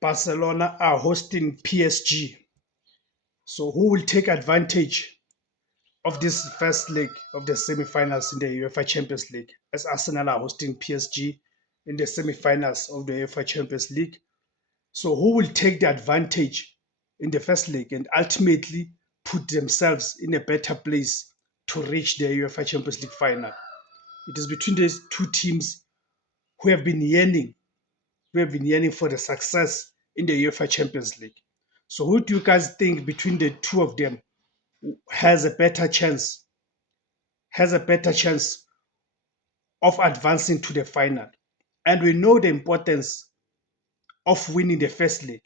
Barcelona are hosting PSG. So who will take advantage of this first leg of the semi-finals in the UEFA Champions League, as Arsenal are hosting PSG in the semi-finals of the UEFA Champions League? So who will take the advantage in the first leg and ultimately put themselves in a better place to reach the UEFA Champions League final? It is between these two teams who have been yearning, for the success in the UEFA Champions League. So who do you guys think between the two of them has a better chance, of advancing to the final? And we know the importance of winning the first leg.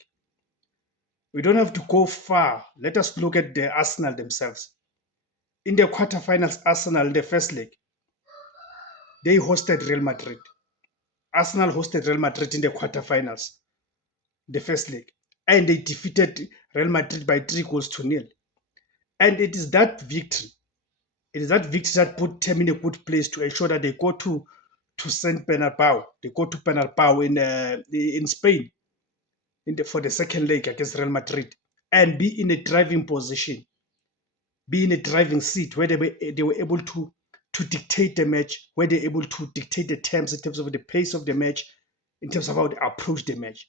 We don't have to go far. Let us look at the Arsenal themselves. In the quarterfinals, Arsenal in the first leg, they hosted Real Madrid. Arsenal hosted Real Madrid in the quarterfinals, the first leg, and they defeated Real Madrid by 3-0. And it is that victory that put them in a good place to ensure that they go to Saint Bernabeu. They go to Bernabeu in Spain for the second leg against Real Madrid and be in a driving position, be in a driving seat where they were able to dictate the match, where they're able to dictate the terms in terms of the pace of the match, in terms of how they approach the match,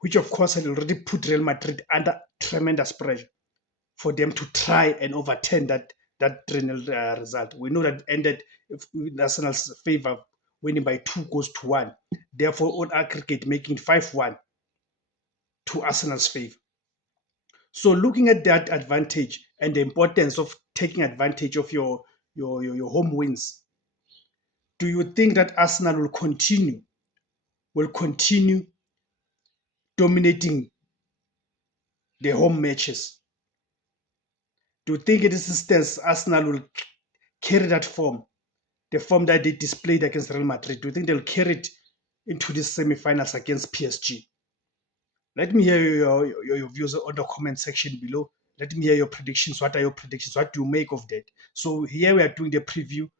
which of course had already put Real Madrid under tremendous pressure for them to try and overturn that 3-0 result. We know that ended in Arsenal's favor, winning by 2-1. Therefore, on aggregate, making 5-1 to Arsenal's favor. So, looking at that advantage and the importance of taking advantage of your home wins, do you think that Arsenal will continue dominating the home matches? Do you think in this instance Arsenal will carry that form, the form that they displayed against Real Madrid? Do you think they'll carry it into the semi-finals against PSG? Let me hear your views on the comment section below. Let me hear your predictions. What are your predictions? What do you make of that? So here we are doing the preview.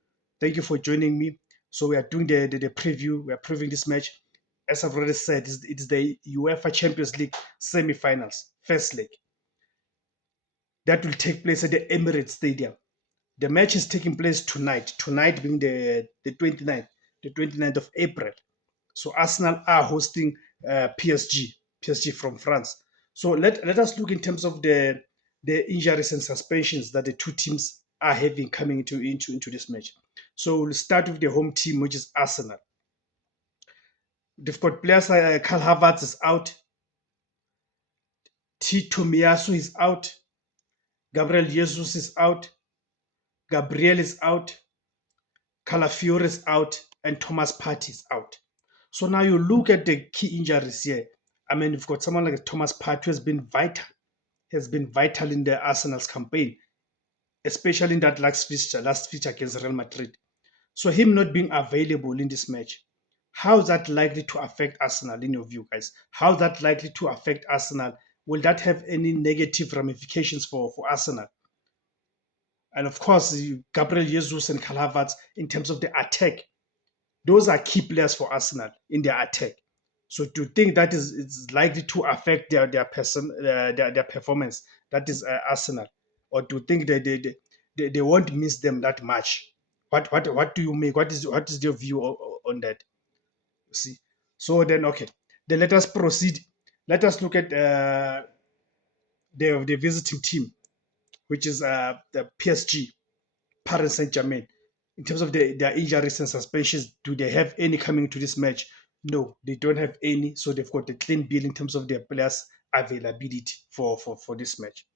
Thank you for joining me. So we are doing the preview. We are previewing this match. As I've already said, it is the UEFA Champions League semi-finals, first leg. That will take place at the Emirates Stadium. The match is taking place tonight. Tonight being the 29th of April. So Arsenal are hosting PSG from France. So let us look in terms of the injuries and suspensions that the two teams are having coming into this match. So we'll start with the home team, which is Arsenal. They've got players like Karl Havertz is out, Tomiyasu is out, Gabriel Jesus is out, Gabriel is out, Calafiore is out, and Thomas Partey is out. So now you look at the key injuries here. I mean, you've got someone like Thomas Partey who has been vital in the Arsenal's campaign, especially in that last feature against Real Madrid. So him not being available in this match, how is that likely to affect Arsenal in your view, guys? How is that likely to affect Arsenal? Will that have any negative ramifications for Arsenal? And of course, Gabriel Jesus and Karl Havertz in terms of the attack, those are key players for Arsenal in their attack. So to think that is likely to affect their performance, that is Arsenal, or to think that they won't miss them that much. What do you make? What is your view on that? See, so then okay, then let us proceed. Let us look at the visiting team, which is the PSG, Paris Saint-Germain. In terms of their injuries and suspensions, do they have any coming to this match? No, they don't have any. So they've got a clean bill in terms of their players' availability for this match.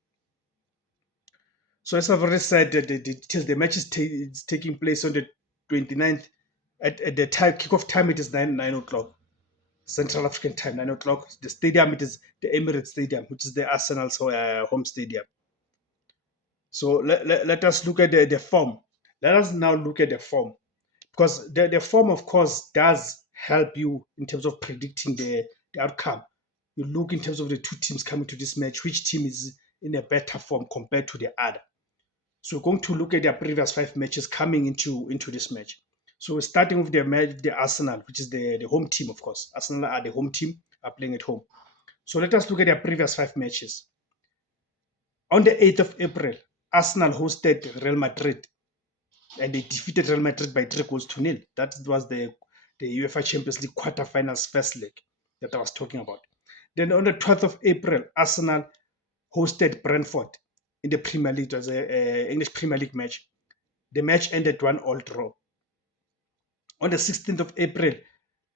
So as I've already said, the match is taking place on the 29th. At the kickoff time, it is 9 o'clock. Central African time, 9 o'clock. The stadium, it is the Emirates Stadium, which is the Arsenal's home stadium. So let us look at the form. Let us now look at the form, because the form, of course, does help you in terms of predicting the outcome. You look in terms of the two teams coming to this match, which team is in a better form compared to the other. So we're going to look at their previous 5 matches coming into this match. So we're starting with the Arsenal, which is the home team, of course. Arsenal are the home team, are playing at home. So let us look at their previous 5 matches. On the 8th of April, Arsenal hosted Real Madrid and they defeated Real Madrid by 3-0. That was the UEFA Champions League quarterfinals first leg that I was talking about. Then on the 12th of April, Arsenal hosted Brentford in the Premier League. It was an English Premier League match. The match ended 1-1 draw. On the 16th of April,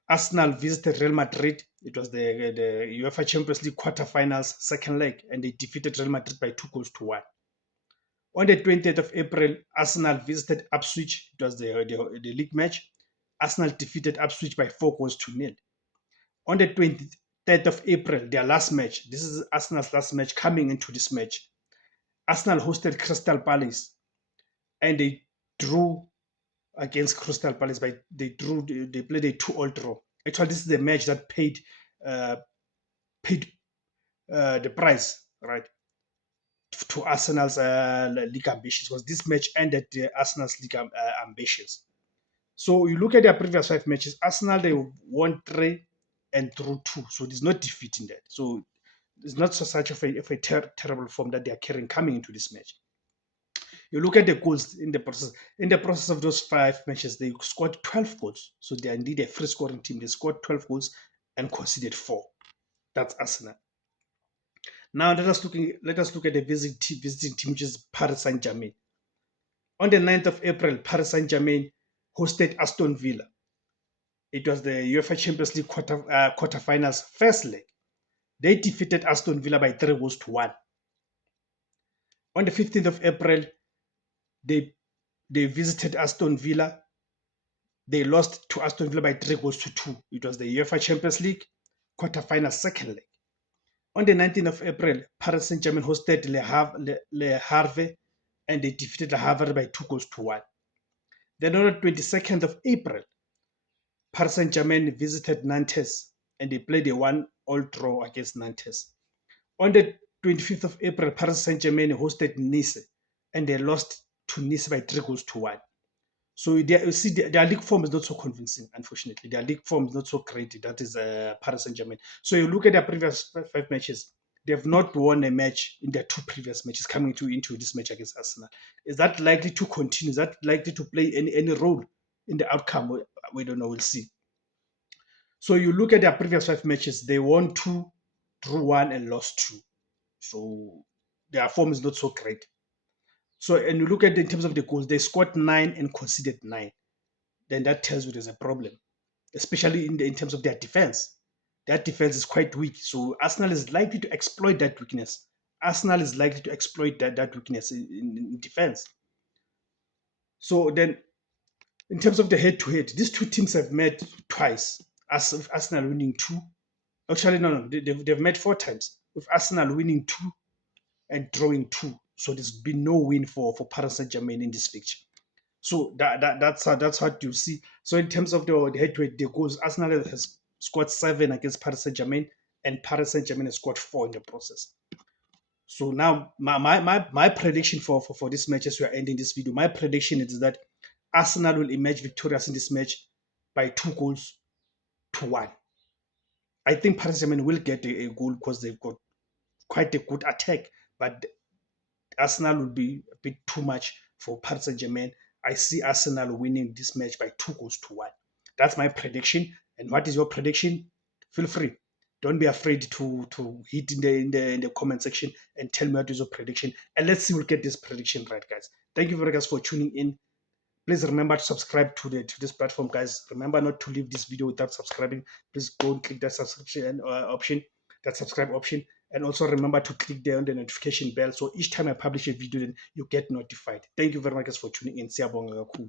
Arsenal visited Real Madrid. It was the UEFA Champions League quarterfinals second leg, and they defeated Real Madrid by 2-1. On the 20th of April, Arsenal visited Ipswich. It was the league match. Arsenal defeated Ipswich by 4-0. On the 23rd of April, their last match. This is Arsenal's last match coming into this match. Arsenal hosted Crystal Palace, and they drew against Crystal Palace. They played a 2-2 draw. Actually, this is the match that paid the price, right, to Arsenal's league ambitions, because this match ended Arsenal's league ambitions. So you look at their previous 5 matches, Arsenal, they won 3 and drew 2. So there's no defeat in that. So it's not such of a terrible form that they are carrying coming into this match. You look at the goals in the process. In the process of those 5 matches, they scored 12 goals. So they are indeed a free scoring team. They scored 12 goals and conceded 4. That's Arsenal. Now let us look at the visiting team, which is Paris Saint-Germain. On the 9th of April, Paris Saint-Germain hosted Aston Villa. It was the UEFA Champions League quarterfinals first leg. They defeated Aston Villa by 3-1. On the 15th of April, they visited Aston Villa. They lost to Aston Villa by 3-2. It was the UEFA Champions League quarterfinals second leg. On the 19th of April, Paris Saint-Germain hosted Le Havre, and they defeated Le Havre by 2-1. Then on the 22nd of April, Paris Saint-Germain visited Nantes, and they played a 1-1 draw against Nantes. On the 25th of April, Paris Saint-Germain hosted Nice, and they lost to Nice by 3-1. So you see, their league form is not so convincing, unfortunately. Their league form is not so great. That is Paris Saint-Germain. So you look at their previous 5 matches, they have not won a match in their 2 previous matches coming into this match against Arsenal. Is that likely to continue? Is that likely to play any role in the outcome? We don't know. We'll see. So you look at their previous 5 matches, they won 2, drew 1, and lost 2. So their form is not so great. So, and you look at in terms of the goals, they scored 9 and conceded 9. Then that tells you there's a problem, especially in terms of their defense. That defense is quite weak. So Arsenal is likely to exploit that weakness. Arsenal is likely to exploit that weakness in defense. So then, in terms of the head-to-head, these 2 teams have met twice. Arsenal winning 2. Actually, no, they've met 4 times, with Arsenal winning 2 and drawing 2. So there's been no win for Paris Saint-Germain in this fixture. So that's what you see. So in terms of the head-to-head, the goals, Arsenal has scored 7 against Paris Saint-Germain, and Paris Saint-Germain has scored 4 in the process. So now my prediction for this match, as we are ending this video, my prediction is that Arsenal will emerge victorious in this match by 2-1. I think Paris Saint-Germain will get a goal because they've got quite a good attack, but Arsenal will be a bit too much for Paris Saint-Germain. I see Arsenal winning this match by 2-1. That's my prediction. And what is your prediction? Feel free. Don't be afraid to hit in the comment section and tell me what is your prediction. And let's see we'll get this prediction right, guys. Thank you very much for tuning in. Please remember to subscribe to this platform, guys. Remember not to leave this video without subscribing. Please go and click that subscription option, that subscribe option. And also remember to click there on the notification bell. So each time I publish a video, then you get notified. Thank you very much for tuning in. Siyabonga kakhulu.